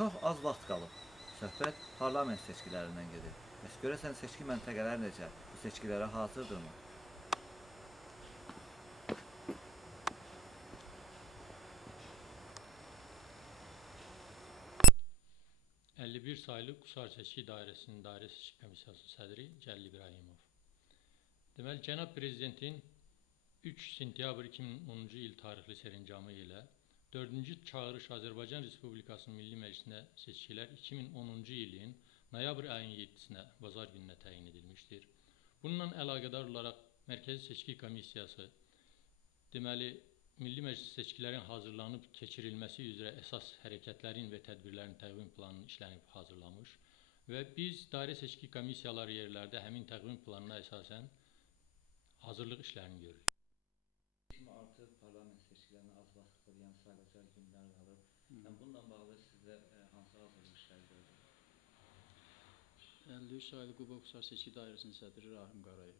Çox az vaxt qalıb. Söhbət parlament seçkilərindən gedir. Bəs görəsən seçki məntəqələri necə? Bu seçkilərə hazırdırmı? ...51 saylı Qusar Seçki Dairəsinin Dairə Seçki Komissiyasının sədri Cəlil İbrahimov. Deməli, Cənab Prezidentin 3 sentyabr 2010-cu il tarixli sərəncamı ilə 4-cü çağırış Azərbaycan Respublikasının Milli Məclisinə seçkilər 2010-cu ilin noyabr ayının 7-sinə, bazar gününə təyin edilmişdir. Bununla əlaqədar olaraq Mərkəzi Seçki Komissiyası deməli, Milli Məclis seçkilərin hazırlanıb keçirilməsi üzrə əsas hərəkətlərin və tədbirlərin təqvim planını işlənib hazırlamış və biz Dairə Seçki Komissiyaları yerlərdə həmin təqvim planına əsasən hazırlıq işlərini görürük. 2006 parlament seçkilərinə az vaxt qalır, yəni sayılacaq günlər qalır. Bununla bağlı sizdə hansı hazırlıq işləri görülür? 53 saylı Qusar Seçki Dairəsinin sədri Rahim Qarayev.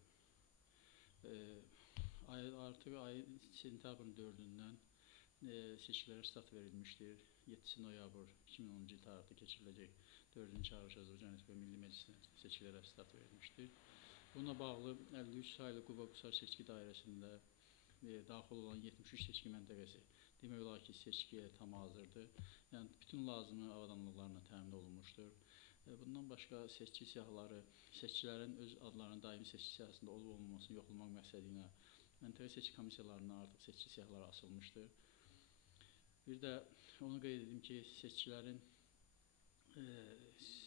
Artıq ayın sentyabrın 4-dən seçkilərə start verilmişdir. 7 noyabr 2010-cu il tarixdə keçiriləcək 4-cü çağırış Azərbaycan Respublikası Milli Məclisinə seçkilərə start verilmişdir. Bununla bağlı 53 saylı Qusar Seçki Dairəsində daxil olan 73 seçki məntəqəsi demək olar ki, seçkiyə tam hazırdır. Yəni, bütün lazımi avadanlıqlarla təmin olunmuşdur. Bundan başqa seçki siyahıları, seçkilərin öz adlarının daimi seçki siyahısında olub-olmamasını yoxlamaq məqsədi ilə məntəqə seçki komissiyalarından artıq seçki siyahıları asılmışdır. Bir də onu qeyd edim ki,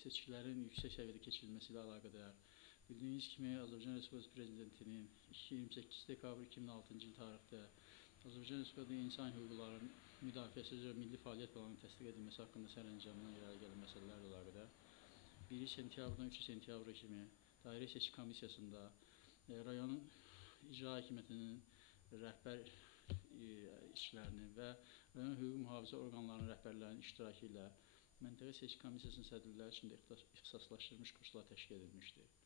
seçkilərin yüksək səviyyədə keçirilməsi ilə əlaqədar bildiyiniz kimi Azərbaycan Respublikası Prezidentinin 28 dekabr 2006-cı il tarixdə Azərbaycan Respublikası İnsan Hüquqlarının Müdafiəsi üzrə Milli Fəaliyyət Planının təsdiq edilməsi haqqında sərəncamından irəli gələn məsələlərlə əlaqədar 1 sentyabrdan 3 sentyabra kimi Dairə Seçki Komissiyasında rayonun icra hakimiyyətinin rəhbər işlərinin və rayon hüquq mühafizə orqanlarının rəhbərlərinin iştirakı ilə Məntəqə Seçki Komissiyasının sədrləri üçün də ixtisaslaşdırılmış kurslar təşkil edilmişdir.